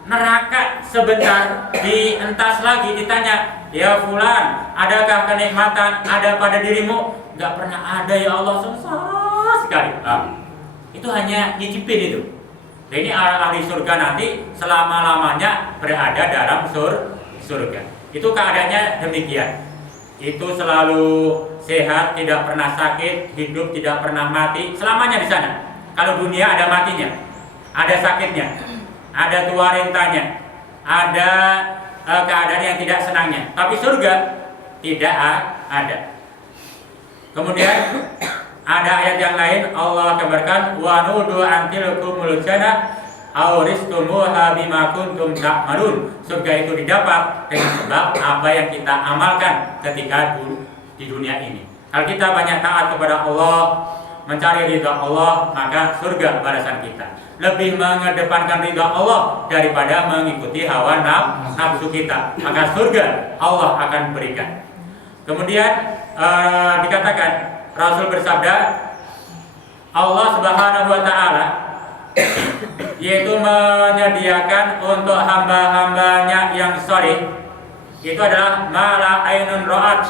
Neraka sebentar dientas lagi ditanya, ya fulan, adakah kenikmatan ada pada dirimu? Nggak pernah ada ya Allah, sengsara sekali. Itu hanya nyicipin itu. Dan ini ahli surga nanti selama-lamanya berada dalam surga. Itu keadaannya demikian. Itu selalu sehat, tidak pernah sakit, hidup tidak pernah mati, selamanya di sana. Kalau dunia ada matinya, ada sakitnya, ada tua rentanya, ada keadaan yang tidak senangnya. Tapi surga tidak ada. Kemudian ada ayat yang lain Allah kabarkan wa nudu antilkumul jannah aw rizqumuha bima kuntum ta'malun. Surga itu didapat dengan sebab apa yang kita amalkan ketika di dunia ini. Kalau kita banyak taat kepada Allah, mencari ridha Allah, maka surga balasan kita. Lebih mengedepankan ridha Allah daripada mengikuti hawa nafsu kita, maka surga Allah akan berikan. Kemudian dikatakan Rasul bersabda, Allah Subhanahu wa taala yaitu menyediakan untuk hamba-hambanya yang saleh itu adalah mala ainun ra'at,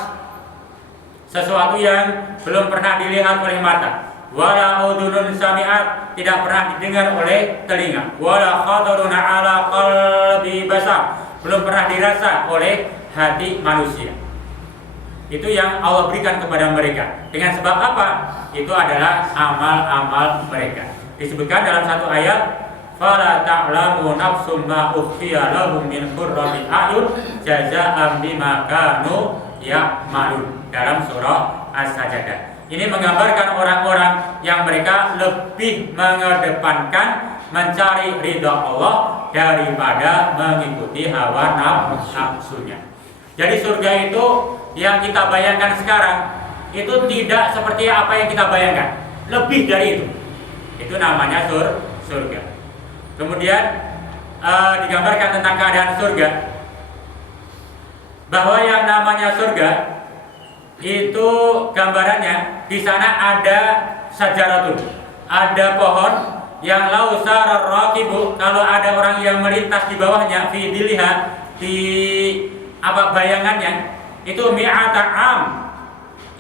sesuatu yang belum pernah dilihat oleh mata, wala udhunun sami'at, tidak pernah didengar oleh telinga, wala khatarun ala qalbi basar, belum pernah dirasa oleh hati manusia. Itu yang Allah berikan kepada mereka. Dengan sebab apa? Itu adalah amal-amal mereka. Disebutkan dalam satu ayat, fala ta'lamu nafsum ma ukhfiya lahum min qurrati a'yun jazaa'an bima kanu ya'malun, dalam surah As-Sajdah. Ini menggambarkan orang-orang yang mereka lebih mengedepankan mencari ridha Allah daripada mengikuti hawa nafsunya. Jadi surga itu yang kita bayangkan sekarang itu tidak seperti apa yang kita bayangkan, lebih dari itu. Itu namanya surga. Kemudian digambarkan tentang keadaan surga, bahwa yang namanya surga itu gambarannya di sana ada sajaratun, ada pohon yang lau sarar raqibu, kalau ada orang yang melintas di bawahnya, fi diliha, di apa bayangannya, itu mi'ata am,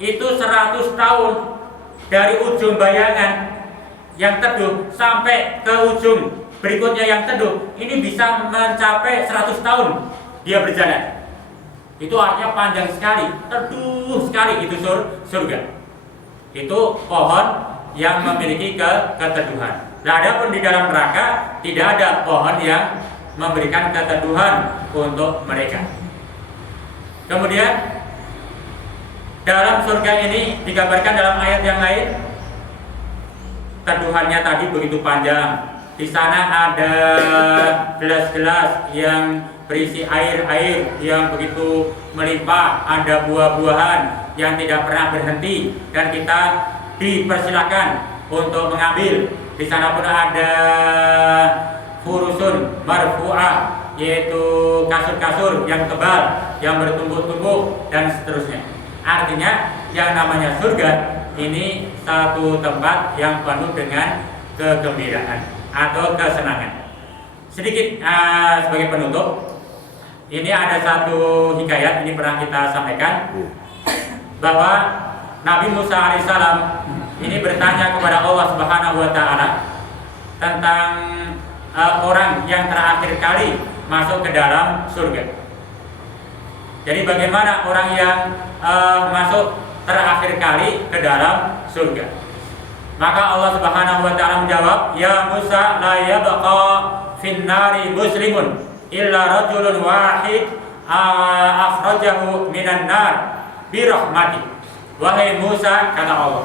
itu 100 tahun dari ujung bayangan yang teduh sampai ke ujung berikutnya yang teduh, ini bisa mencapai 100 tahun dia berjalan. Itu artinya panjang sekali, teduh sekali itu surga. Itu pohon yang memiliki keteduhan. Nah, adapun di dalam neraka tidak ada pohon yang memberikan keteduhan untuk mereka. Kemudian dalam surga ini digambarkan dalam ayat yang lain, teduhannya tadi begitu panjang. Di sana ada gelas-gelas yang berisi air-air yang begitu melimpah, ada buah-buahan yang tidak pernah berhenti, dan kita dipersilakan untuk mengambil. Di sana pun ada furusun marfu'ah, yaitu kasur-kasur yang tebal, yang bertumpuk-tumpuk, dan seterusnya. Artinya yang namanya surga ini satu tempat yang penuh dengan kegembiraan atau kesenangan. Sedikit sebagai penutup, ini ada satu hikayat, ini pernah kita sampaikan, bahwa Nabi Musa alaihissalam ini bertanya kepada Allah Subhanahu wa Ta'ala tentang orang yang terakhir kali masuk ke dalam surga. Jadi bagaimana orang yang masuk terakhir kali ke dalam surga? Maka Allah Subhanahu wa Ta'ala menjawab, ya Musa, la yabqa fin nari muslimun illa rajulun wahid akhrajahu minan nar bi rahmati. Wahai Musa, kata Allah,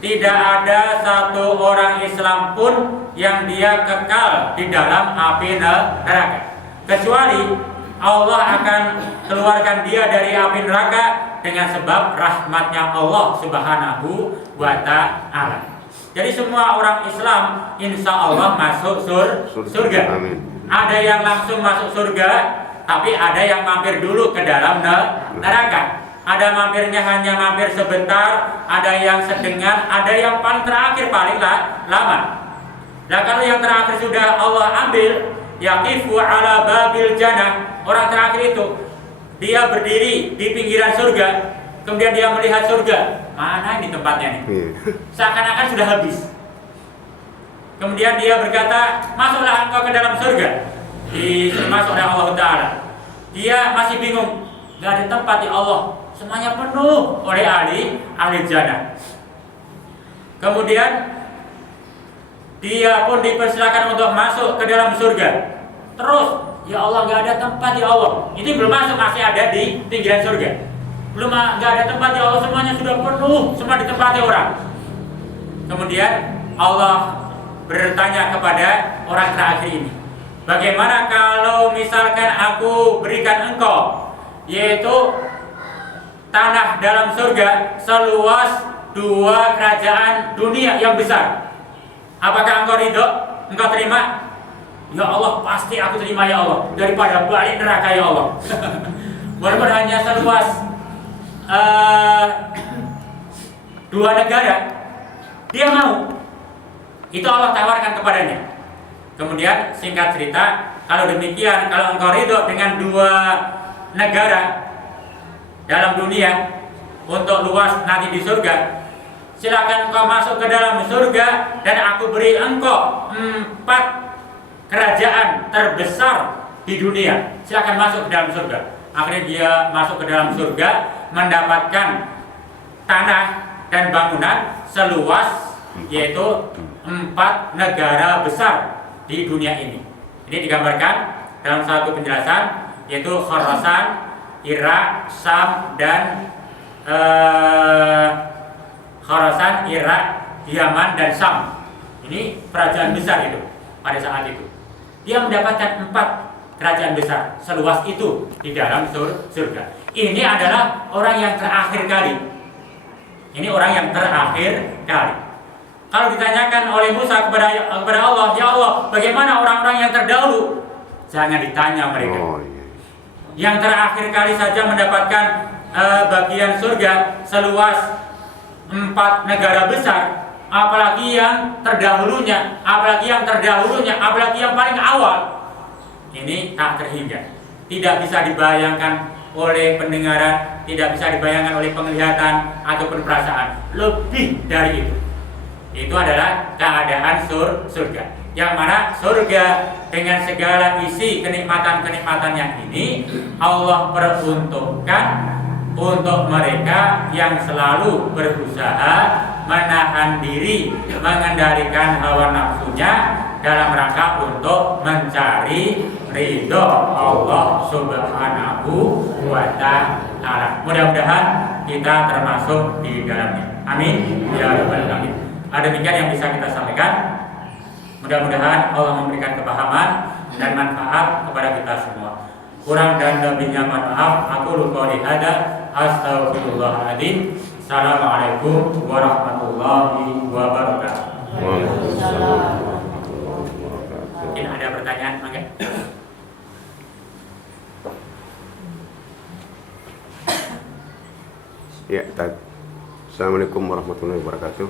tidak ada satu orang Islam pun yang dia kekal di dalam api neraka, kecuali Allah akan keluarkan dia dari api neraka dengan sebab rahmatnya Allah Subhanahu wa Ta'ala. Jadi semua orang Islam insya Allah masuk surga. Amin. Ada yang langsung masuk surga, tapi ada yang mampir dulu ke dalam neraka. Ada mampirnya hanya mampir sebentar, ada yang sedengan, ada yang paling terakhir paling lama. Nah kalau yang terakhir sudah Allah ambil, yaqifu ala babil jannah, orang terakhir itu dia berdiri di pinggiran surga, kemudian dia melihat surga. Mana ini tempatnya nih? Seakan-akan sudah habis. Kemudian dia berkata, masuklah engkau ke dalam surga. Masuk oleh Allah Ta'ala. Dia masih bingung, gak ada tempat di Allah, semuanya penuh oleh ahli jannah. Kemudian dia pun dipersilakan untuk masuk ke dalam surga. Terus, ya Allah, gak ada tempat di Allah. Ini belum masuk, masih ada di pinggiran surga. Belum gak ada tempat di Allah, semuanya sudah penuh, semua ditempati orang. Kemudian Allah bertanya kepada orang terakhir ini, bagaimana kalau misalkan aku berikan engkau, yaitu tanah dalam surga seluas 2 kerajaan dunia yang besar. Apakah engkau ridho? Engkau terima? Ya Allah, pasti aku terima ya Allah, daripada balik neraka ya Allah. Walaupun hanya seluas 2 negara, dia mau. Itu Allah tawarkan kepadanya. Kemudian singkat cerita, kalau demikian, kalau engkau ridho dengan 2 negara dalam dunia untuk luas nanti di surga, silakan engkau masuk ke dalam surga dan aku beri engkau 4 kerajaan terbesar di dunia. Silakan masuk ke dalam surga. Akhirnya dia masuk ke dalam surga, mendapatkan tanah dan bangunan seluas yaitu 4 negara besar di dunia ini. Ini digambarkan dalam satu penjelasan yaitu Khorasan, Irak, Syam dan Khorasan, Irak, Yaman dan Syam. Ini kerajaan besar itu pada saat itu. Dia mendapatkan 4 kerajaan besar seluas itu di dalam surga. Ini adalah orang yang terakhir kali. Ini orang yang terakhir kali. Kalau ditanyakan oleh Musa kepada Allah, ya Allah, bagaimana orang-orang yang terdahulu? Jangan ditanya mereka. Yang terakhir kali saja mendapatkan bagian surga seluas 4 negara besar, apalagi yang terdahulunya, apalagi yang paling awal. Ini tak terhingga, tidak bisa dibayangkan oleh pendengaran, tidak bisa dibayangkan oleh penglihatan ataupun perasaan. Lebih dari itu adalah keadaan surga, yang mana surga dengan segala isi kenikmatan-kenikmatannya ini Allah peruntukkan untuk mereka yang selalu berusaha menahan diri, mengendalikan hawa nafsunya dalam rangka untuk mencari ridho Allah Subhanahu wa Ta'ala. Mudah-mudahan kita termasuk di dalamnya. Amin ya rabbal alamin. Demikian yang bisa kita sampaikan. Mudah-mudahan Allah memberikan kepahaman dan manfaat kepada kita semua. Kurang dan lebihnya mohon maaf. Aku lupa lihada. Astagfirullahaladzim. Assalamualaikum warahmatullahi wabarakatuh. Mungkin ada pertanyaan, Mangga? Ya, Assalamualaikum warahmatullahi wabarakatuh.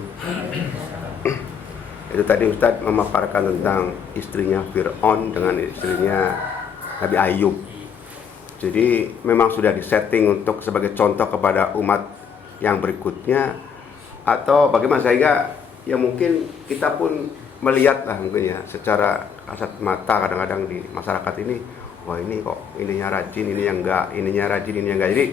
Itu tadi Ustadz memaparkan tentang istrinya Fir'aun dengan istrinya Nabi Ayub. Jadi memang sudah disetting untuk sebagai contoh kepada umat yang berikutnya, atau bagaimana, sehingga ya mungkin kita pun melihat lah mungkin ya secara kasat mata kadang-kadang di masyarakat ini, wah ini kok ininya rajin, ini yang enggak, ininya rajin, ini yang enggak. Jadi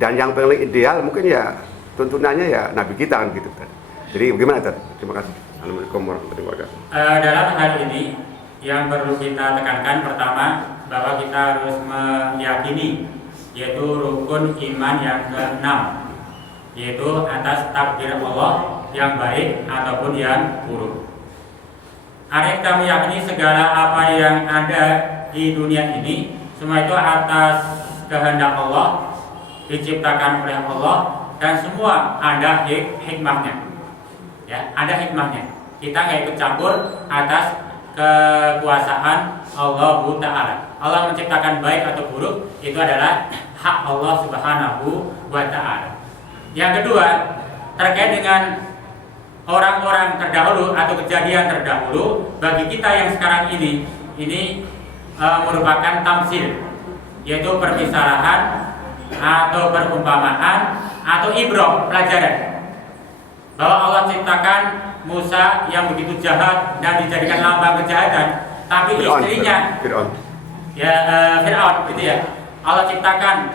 dan yang paling ideal mungkin ya tuntunannya ya Nabi kita kan gitu kan. Jadi bagaimana Tad? Terima kasih. Assalamualaikum warahmatullahi wabarakatuh. Dalam hal ini yang perlu kita tekankan pertama bahwa kita harus meyakini yaitu rukun iman yang ke-6, yaitu atas takdir Allah yang baik ataupun yang buruk. Artinya kita meyakini segala apa yang ada di dunia ini semua itu atas kehendak Allah, diciptakan oleh Allah, dan semua ada hikmahnya. Ya, ada hikmahnya. Kita nggak ikut campur atas kekuasaan Allah Ta'ala. Allah menciptakan baik atau buruk itu adalah hak Allah Subhanahu wa Ta'ala. Yang kedua, terkait dengan orang-orang terdahulu atau kejadian terdahulu, bagi kita yang sekarang ini merupakan tamsil, yaitu permisalahan atau perumpamaan atau ibrah, pelajaran bahwa Allah ciptakan Musa yang begitu jahat dan dijadikan lambang kejahatan, tapi istrinya Fir'aun gitu ya. Allah ciptakan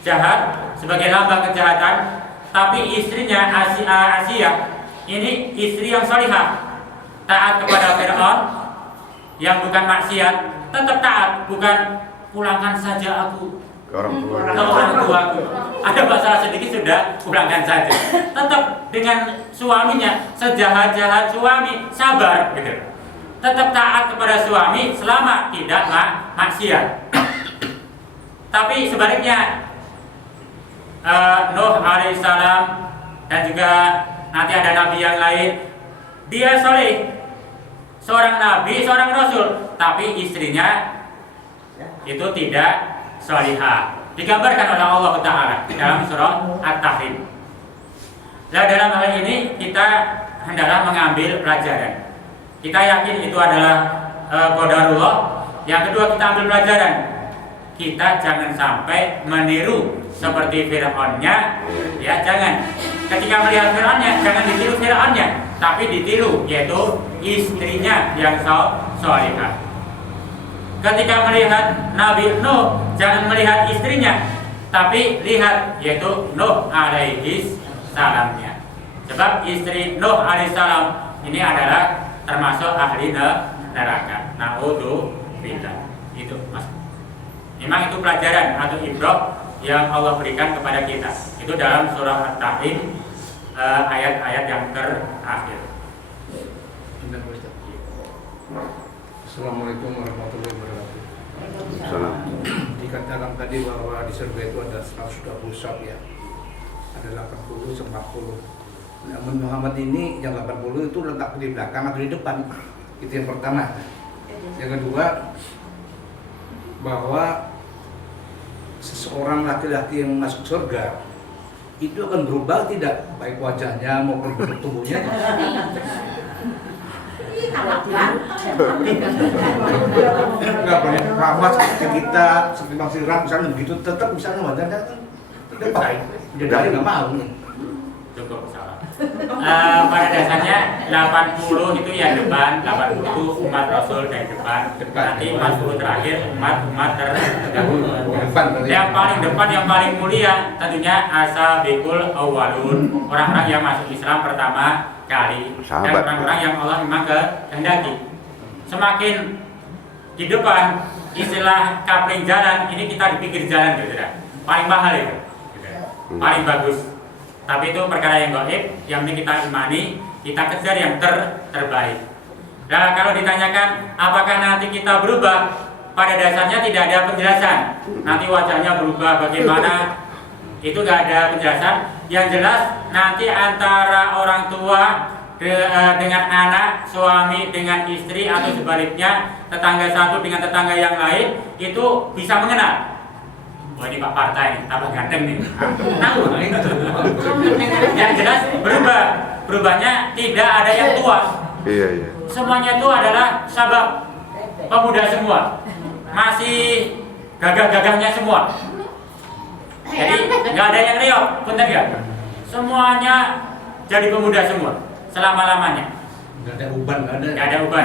jahat sebagai lambang kejahatan, tapi istrinya Asia ini istri yang salihah, taat kepada Fir'aun yang bukan maksiat, tetap taat, bukan pulangkan saja aku ke orang tuaku. Ada masalah sedikit sudah pulangkan saja. Tetap dengan suaminya, sejahat-jahat suami sabar gitu. Tetap taat kepada suami selama tidak maksiat. Tapi sebaliknya Nuh alaihissalam dan juga nanti ada nabi yang lain, dia soleh, seorang nabi, seorang rasul, tapi istrinya itu tidak salihah, digambarkan oleh Allah Ta'ala dalam surah At-Tahrim. Nah, dalam hal ini kita hendaklah mengambil pelajaran. Kita yakin itu adalah qadarullah. Yang kedua, kita ambil pelajaran. kita jangan sampai meniru seperti Fir'aunnya, ya jangan. Ketika melihat Fir'aunnya, jangan ditiru Fir'aunnya, tapi ditiru yaitu istrinya yang salihah. Ketika melihat Nabi Nuh, jangan melihat istrinya, tapi lihat yaitu Nuh alaihi salamnya. Sebab istri Nuh alaihi salam ini adalah termasuk ahli neraka. Na'udzubillah. Itu Mas. Memang itu pelajaran atau ibrah yang Allah berikan kepada kita. Itu dalam surah At-Tahrim ayat-ayat yang terakhir. Assalamualaikum warahmatullahi wabarakatuh. Salam. Dikatakan tadi bahwa di surga itu ada 120 sab ya. Ada 80 sama 40. Namun Muhammad ini yang 80 itu letak di belakang atau di depan. Itu yang pertama. Yang kedua, bahwa seseorang laki-laki yang masuk surga itu akan berubah tidak, baik wajahnya maupun bentuk tubuhnya. Enggak banyak ramah seperti kita, seperti Bang Siram misalnya begitu, tetap misalnya wajahnya kan tidak baik. Jadi nggak mau. Cukup salah. Pada dasarnya 80 itu yang depan, 80 itu umat Rasul dari depan. Nanti 40 terakhir umat terdahulu. Yang paling depan, yang paling mulia tentunya as-sabiqul awwalun, orang-orang yang masuk Islam pertama kali, dan orang-orang yang Allah memang kehendaki. Semakin di depan, istilah kapling jalan ini kita di pinggir jalan gitu ya. Paling mahal itu, paling bagus. Tapi itu perkara yang gaib, yang penting kita imani, kita kejar yang terbaik. Nah, kalau ditanyakan apakah nanti kita berubah, pada dasarnya tidak ada penjelasan. Nanti wajahnya berubah bagaimana, itu nggak ada penjelasan. Yang jelas nanti antara orang tua dengan anak, suami dengan istri, atau sebaliknya tetangga satu dengan tetangga yang lain, itu bisa mengenal. Wah, ini Pak Partai, tambah ganteng nih. Tahu? Yang jelas berubah. Berubahnya tidak ada yang tua. Iya. Semuanya itu adalah sabab pemuda semua. Masih gagah-gagahnya semua. Jadi nggak ada yang reok, bener nggak? Semuanya jadi pemuda semua selama-lamanya. Nggak ada uban, Nggak ada uban.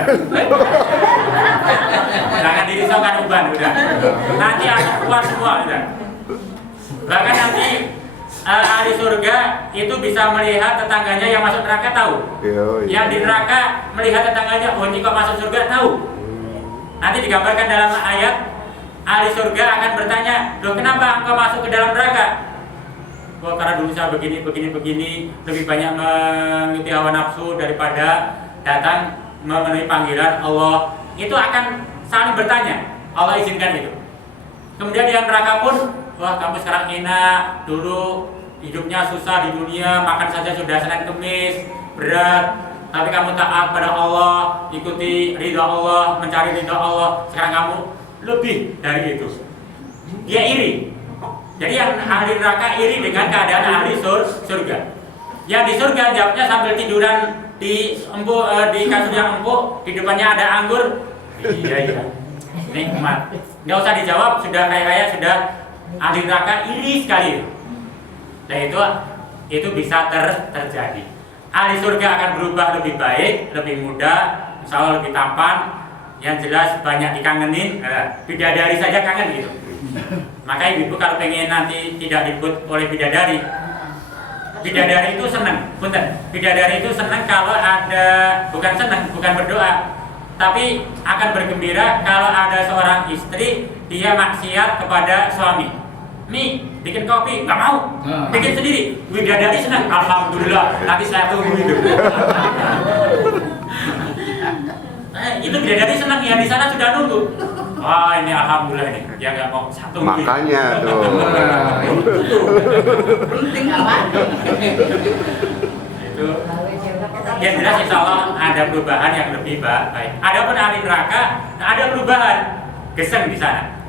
Jangan dirisaukan uban, udah. Nanti akan keluar semua, udah. Bahkan nanti ahli surga itu bisa melihat tetangganya yang masuk neraka, tahu. Yang di neraka melihat tetangganya, oh ini kok masuk surga, tahu. Nanti digambarkan dalam ayat, ahli surga akan bertanya, loh kenapa engkau masuk ke dalam neraka? Oh, karena dulu saya begini, lebih banyak mengikuti hawa nafsu daripada datang memenuhi panggilan Allah. Itu akan saling bertanya, Allah izinkan itu. Kemudian di neraka pun, wah kamu sekarang enak, dulu hidupnya susah di dunia, makan saja sudah Senin Kemis, berat. Tapi kamu taat pada Allah, ikuti ridha Allah, mencari ridha Allah. Sekarang kamu lebih dari itu. Dia iri. Jadi yang ahli neraka iri dengan keadaan ahli surga. Yang di surga jawabnya sambil tiduran di kasur yang empuk, di depannya ada anggur. Iya. Nikmat. Nggak usah dijawab, sudah kayak sudah ahli neraka iri sekali. Nah itu bisa terjadi. Ahli surga akan berubah lebih baik, lebih muda, insya Allah lebih tampan. Yang jelas banyak dikangenin, bidadari saja kangen gitu. Maka ibu kalau pengen nanti tidak disebut oleh bidadari itu senang, bidadari itu senang kalau ada, bukan senang, bukan berdoa, tapi akan bergembira kalau ada seorang istri dia maksiat kepada suami. Mi, bikin kopi, nggak mau, bikin sendiri. Bidadari senang, alhamdulillah, nanti saya tunggu itu. Itu bidadari senang, yang di sana sudah nunggu. Wah ini alhamdulillah ini, dia nggak mau satu. Makanya tuh. Penting apa? Itu. Yang jelas insya Allah ada perubahan yang lebih baik. Adapun ahli neraka, ada perubahan, geseng di sana.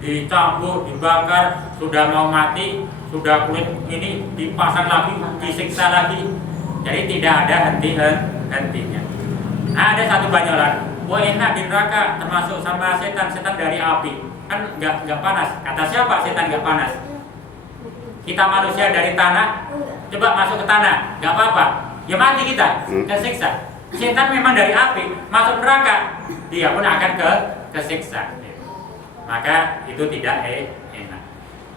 Dicampur, dibakar, sudah mau mati, sudah kulit ini dipasang lagi, disiksa lagi. Jadi tidak ada henti-hentinya. Ada satu banyolan, enak di neraka, termasuk sama setan dari api, kan nggak panas. Kata siapa setan nggak panas? Kita manusia dari tanah, coba masuk ke tanah, nggak apa-apa, ya mati kita, kesiksa. Setan memang dari api, masuk neraka, dia pun akan kesiksa. Maka itu tidak enak.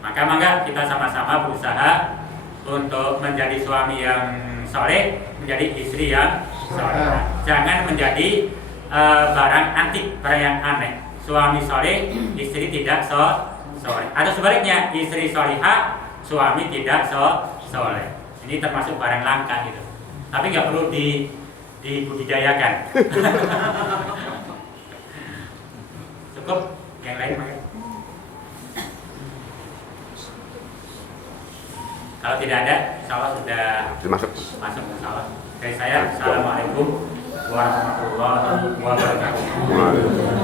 Maka kita sama-sama berusaha untuk menjadi suami yang soleh, menjadi istri yang soleh. Jangan menjadi barang antik, barang yang aneh. Suami soleh, istri tidak soleh. Atau sebaliknya, istri solihah, suami tidak soleh. Ini termasuk barang langka gitu. Tapi nggak perlu dibudidayakan. Cukup, yang lain Pak. Kalau tidak ada, insya Allah sudah masuk insya Allah. Dari saya, Assalamualaikum warahmatullahi wabarakatuh.